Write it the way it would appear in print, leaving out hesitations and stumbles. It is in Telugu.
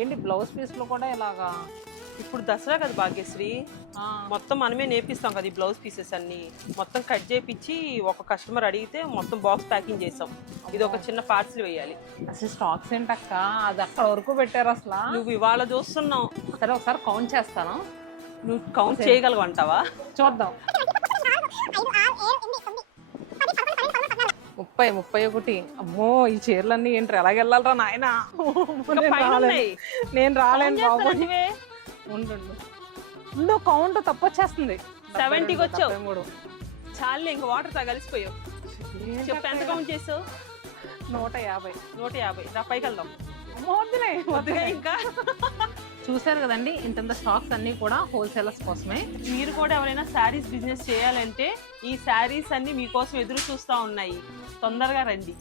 ఏంటి బ్లౌజ్ పీస్ లో కూడా ఇలాగా? ఇప్పుడు దసరా కదా భాగ్యశ్రీ, మొత్తం మనమే నేర్పిస్తాం కదా ఈ బ్లౌజ్ పీసెస్ అన్ని. మొత్తం కట్ చేపించి ఒక కస్టమర్ అడిగితే మొత్తం బాక్స్ ప్యాకింగ్ చేసాం. ఇది ఒక చిన్న పార్సిల్ వేయాలి. అసలు స్టాక్స్ ఏంటక్క, అది అక్కడ వరకు పెట్టారు అసలు? నువ్వు ఇవాళ చూస్తున్నావు. సరే ఒకసారి కౌంట్ చేస్తాను. నువ్వు కౌంట్ చేయగలవంటావా? చూద్దాం. 30, 31. అమ్మో, ఈ చీరలన్నీ ఏంటి ఎలాగెళ్ళాలరా నాయన? నేను రాలేను బాబు. ఉండు, కౌంట్ తప్పొచ్చేస్తుంది. 70కి వచ్చావు. 73. చాలు, ఇంక వాటర్ తా కలిసిపోయావు. చెప్పు ఎంత కౌంట్ చేసావు? 150. 150. రా పైకి వెళ్దాం. వద్దులే ఇంకా. చూసారు కదండి, ఇంత స్టాక్స్ అన్ని కూడా హోల్సేలర్స్ కోసమే. మీరు కూడా ఎవరైనా శారీస్ బిజినెస్ చేయాలంటే ఈ శారీస్ అన్ని మీకోసం ఎదురు చూస్తూ ఉన్నాయి. తొందరగా రండి.